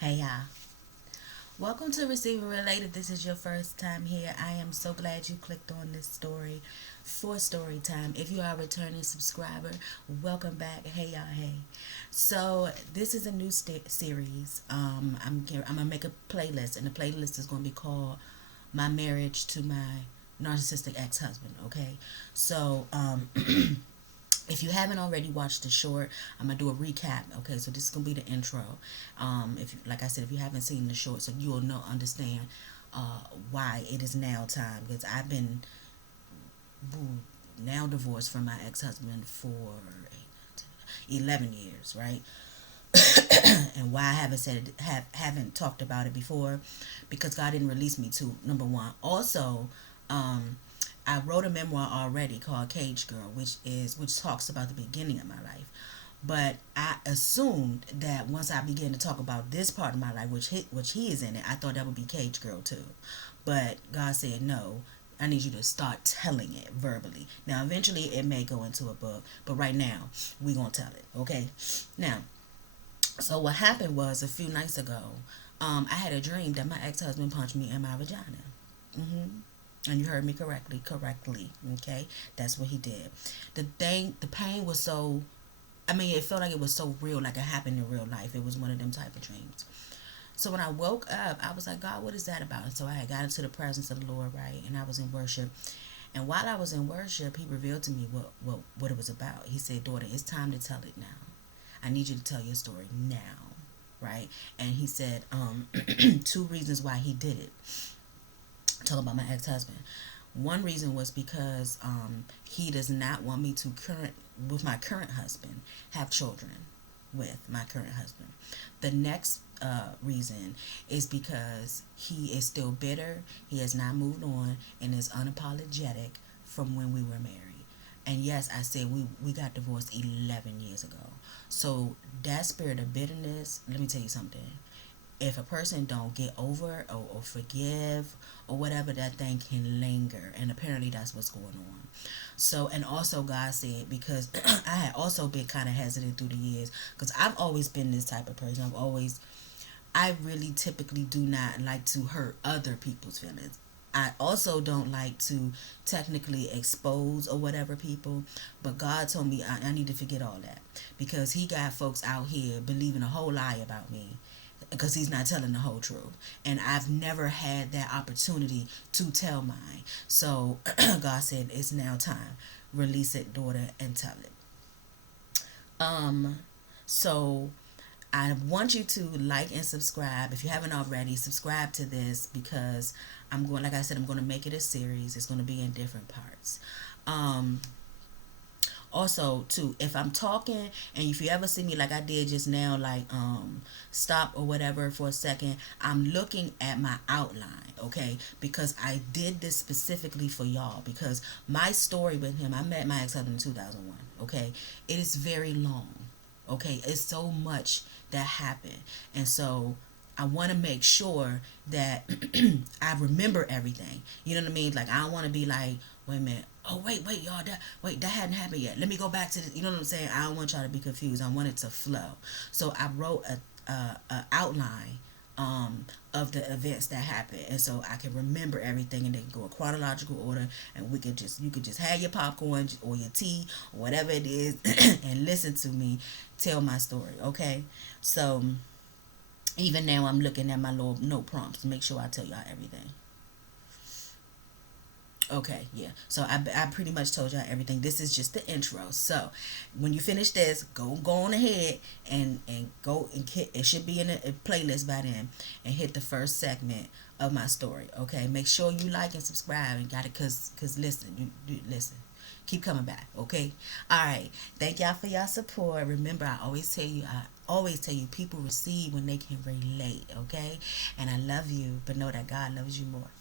Hey y'all. Welcome to Receiving Related. This is your first time here. I am so glad you clicked on this story for story time. If you are a returning subscriber, welcome back. Hey y'all, hey. So this is a new series. I'm gonna make a playlist, and the playlist is gonna be called "My Marriage to My Narcissistic Ex-Husband." Okay, so if you haven't already watched the short, I'm gonna do a recap. Okay, so this is gonna be the intro. If like I said, if you haven't seen the short, so you will know understand why it is now time, because I've been now divorced from my ex-husband for 11 years, right? And why I haven't haven't talked about it before, because God didn't release me to, number one. Also, I wrote a memoir already called Cage Girl, which talks about the beginning of my life. But I assumed that once I began to talk about this part of my life, which he is in it, I thought that would be Cage Girl too. But God said no. I need you to start telling it verbally. Now, eventually, it may go into a book, but right now, we gonna tell it. Okay. Now, so what happened was a few nights ago, I had a dream that my ex-husband punched me in my vagina. And you heard me correctly. Correctly. Okay, that's what he did. The pain was so. I mean, it felt like it was so real, like it happened in real life. It was one of them type of dreams. So when I woke up, I was like, God, what is that about? So I had got into the presence of the Lord, right? And I was in worship. And while I was in worship, He revealed to me what it was about. He said, daughter, it's time to tell it now. I need you to tell your story now, right? And He said two reasons why He did it. Talk about my ex-husband. One reason was because he does not want me to with my current husband have children with my current husband. The next reason is because he is still bitter. He has not moved on and is unapologetic from when we were married. And yes, I said we got divorced 11 years ago. So that spirit of bitterness, let me tell you something. If a person don't get over or forgive or whatever, that thing can linger, and apparently that's what's going on. So, and also God said, because I had also been kind of hesitant through the years, because I've always been this type of person. I really typically do not like to hurt other people's feelings. I also don't like to technically expose or whatever people, but God told me I need to forget all that, because He got folks out here believing a whole lie about me because He's not telling the whole truth. And I've never had that opportunity to tell mine. So God said, it's now time. Release it, daughter, and tell it. Um, so I want you to like and subscribe. If you haven't already, subscribe to this, because like I said, I'm going to make it a series. It's going to be in different parts. Um, Also, too, if I'm talking and if you ever see me like I did just now, like stop or whatever for a second, I'm looking at my outline, okay? Because I did this specifically for y'all, because my story with him, I met my ex-husband in 2001, okay? It is very long, okay? It's so much that happened. And so I want to make sure that I remember everything. You know what I mean? Like, I don't want to be like, wait a minute. Oh, wait, y'all. That hadn't happened yet. Let me go back to this. You know what I'm saying? I don't want y'all to be confused. I want it to flow. So I wrote a outline of the events that happened, and so I can remember everything, and they can go in chronological order, and you could just have your popcorn or your tea or whatever it is, and listen to me tell my story. Okay, so even now, I'm looking at my little note prompts to make sure I tell y'all everything. Okay, yeah. So I pretty much told y'all everything. This is just the intro. So when you finish this, go on ahead and go and hit. It should be in a playlist by then, and hit the first segment of my story. Okay, make sure you like and subscribe and got it, cause listen, you listen. Keep coming back, okay? All right. Thank y'all for y'all support. Remember, I always tell you, people receive when they can relate, okay? And I love you, but know that God loves you more.